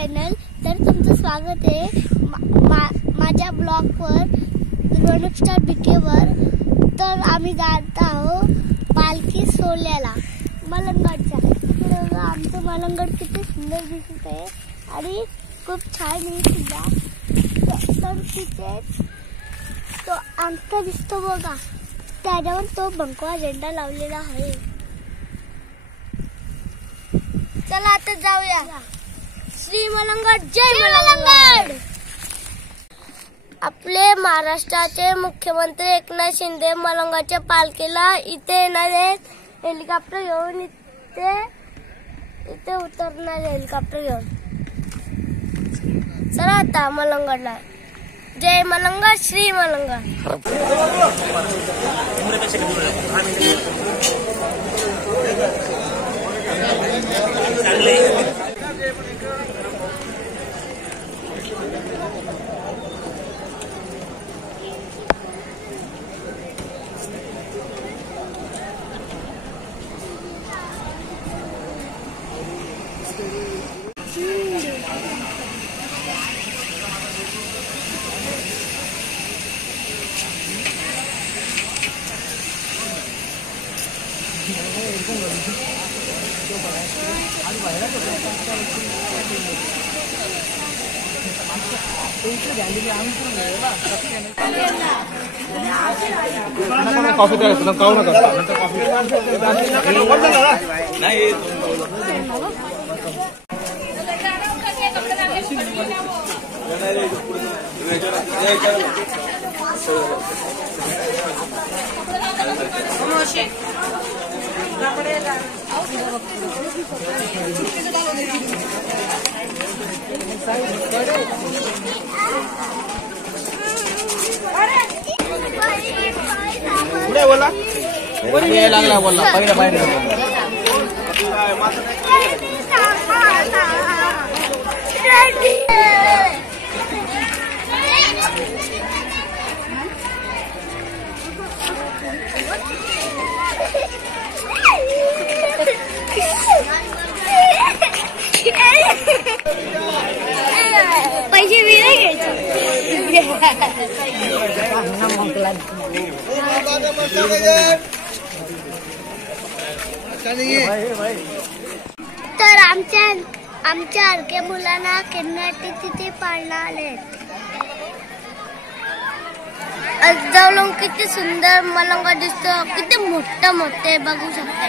Channel. तर तुमचं स्वागत आहे माझ्या ब्लॉगवर ग्रोनअप स्टार बीकेवर. तर आम्ही जात आहोत पालखी सोहळ्याला मलंगडच्या. आमचं मलंगड किती सुंदर दिसत आहे आणि खूप छान आहे सुद्धा. तर तिथे तो आमचा दिसतो बघा, त्याच्यावर तो भगवा झेंडा लावलेला आहे. चला आता जाऊया. श्री मलंगड, जय मलंगड. आपले महाराष्ट्राचे मुख्यमंत्री एकनाथ शिंदे मलंगडच्या पालखीला इथे येणार आहेत. हेलिकॉप्टर घेऊन इथे उतरणार हेलिकॉप्टर घेऊन. चला आता मलंगडला. जय मलंगड, श्री मलंगड. कॉफी द्यायचं काऊ नका नाही. पुढे बोला लागला बोलला पहिला बाहेर पैसे वेगळे घ्यायचे. तर आमच्या हलक्या मुलांना खेळण्यासाठी तिथे पाळणार आले. जाऊन किती सुंदर मलंगड दिसतो, किती मोठं मोठे बघू शकते.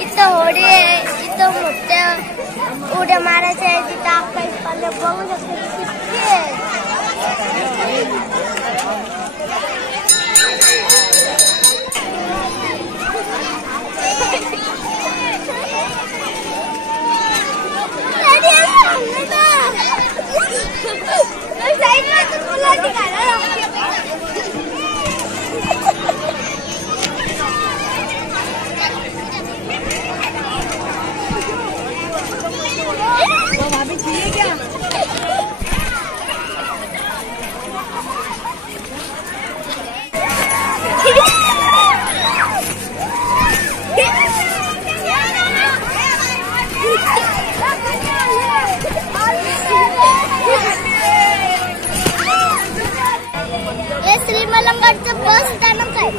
इथं होडी आहे, इथं मोठ्या उड्या मारायच्या आहे. तिथं आकाश पाले बघू शकतो किती आहे. श्री मलंगडचं बस स्थानक आहे.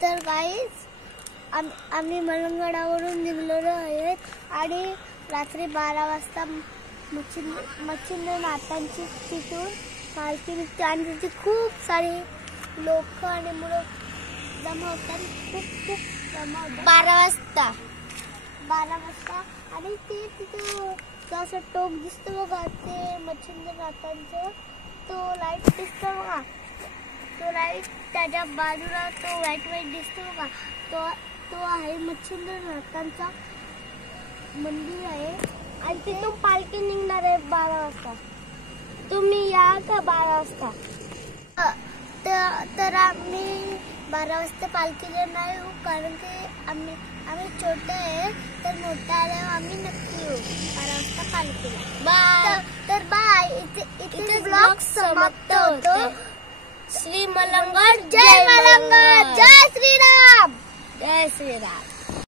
तर गाईज आम्ही मलंगडावरून निघलेलो आहेत आणि रात्री 12 वाजता मच्छिंद्रनाथांची तिथून पालखी निघते आणि तिथे खूप सारे लोक आणि मुलं जमा होतात. खूप जमा होतात 12 वाजता आणि ते तिथं असं टोक दिसतं बघा, ते मच्छिंद्रनाथांचं तो लाईट दिसतो बघा, तो लाईट त्याच्या बाजूला तो व्हाईट दिसतो बघा, तो आहे मच्छिंद्रनाथांचा मंदिर आहे. आणि तिथून पालखी निघणार आहे 12 वाजता. तुम्ही या का 12 वाजता? तर आम्ही 12 वाजता पालखीला नाही येऊ, कारण की आम्ही छोटे आहे, तर मोठे आल्यावर आम्ही नक्की येऊ 12 वाजता पालखीला. बाय. तर बाय. इथे ब्लॉग समाप्त होतो. श्री मलंगड, जय मलंगड, जय श्रीराम.